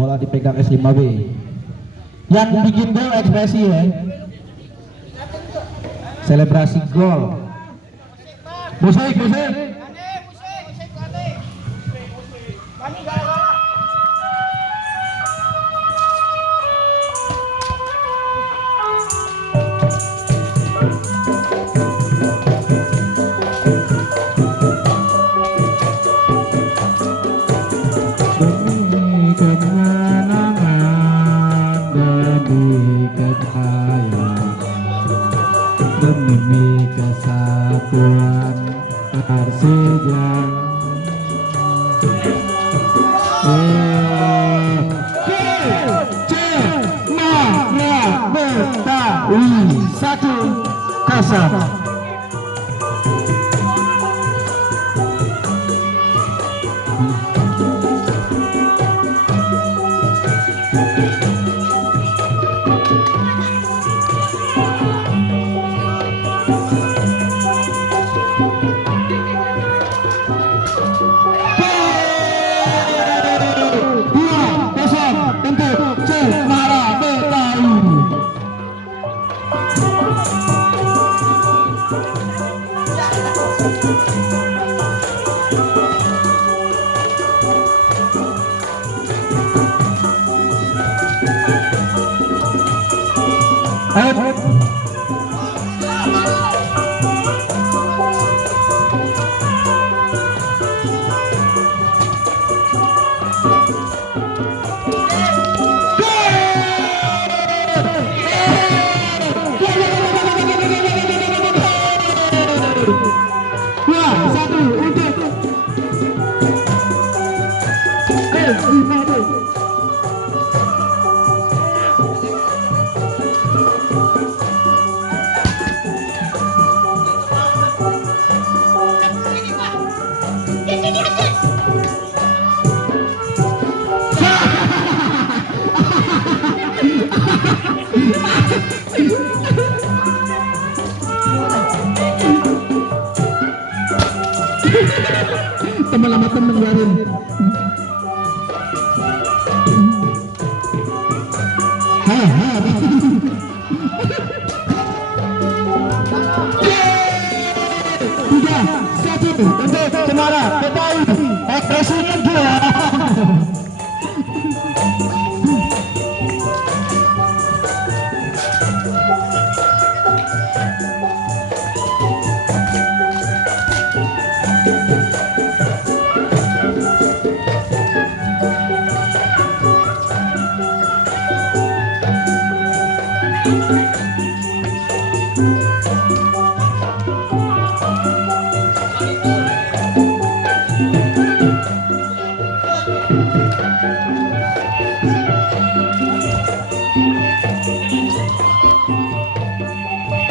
Bola dipegang S5B. Yang bikin gol ekspresi ya. Selebrasi gol. Musik. Demi kesatuan Persija, Betawi 1-0. Teman-teman barin. Tiga, satu untuk Cemara Betawi. Ekspresinya dua.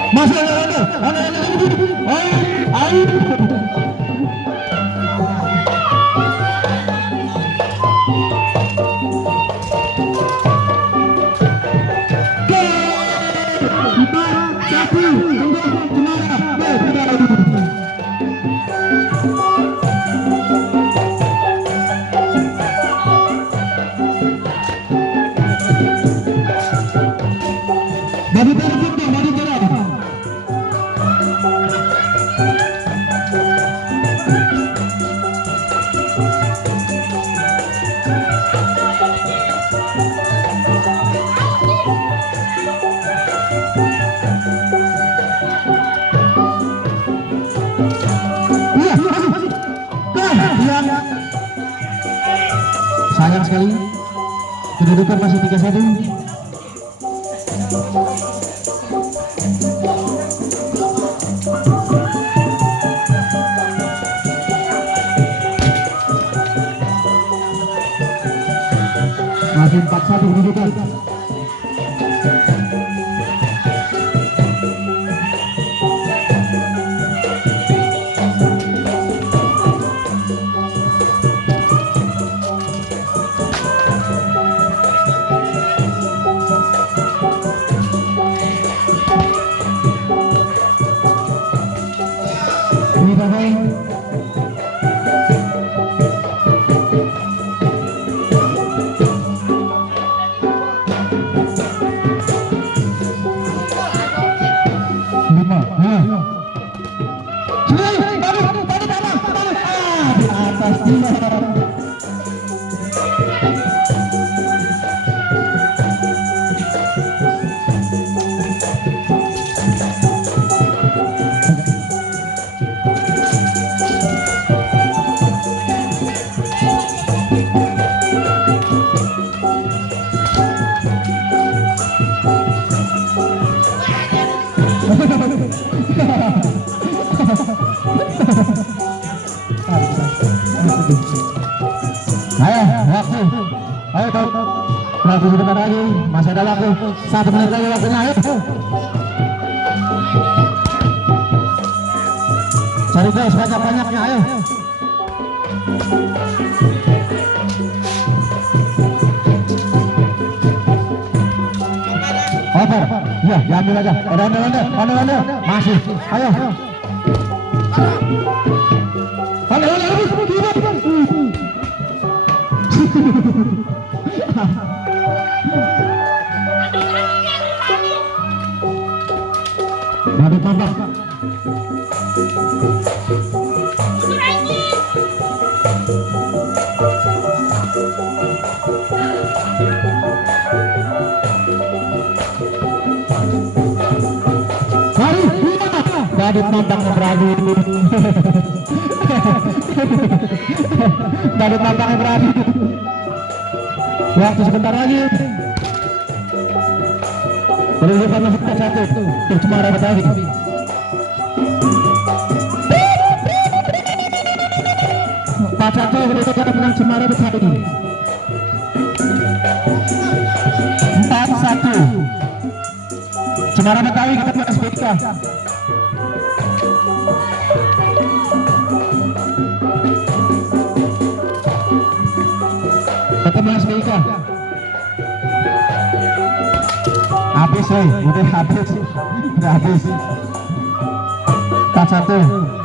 Masuk sayang sekali kedudukan masih 3-1. Masih 4-1 kedudukan. Betawi. Lima. Di atas dia. Ayo, waktu. Ayo, Tom. Waktu sebentar lagi. Masih ada waktu. 1 menit lagi waktunya. Ayo. Cari gol sebanyak-banyaknya. Ayo. Over. Iya, diambil aja. Anda. Masih. Ayo. Anda. Badut tambah. Mari, badut tampaknya beradu. Badut tampaknya beradu. Waktu sebentar lagi. Kedudukan masih 4-1 untuk Cemara Betawi. 4-1 kedudukan menang Cemara Betawi. 4-1 Cemara Betawi ketemu SBK. Ketemu SBK. Habis, udah habis. 4-1.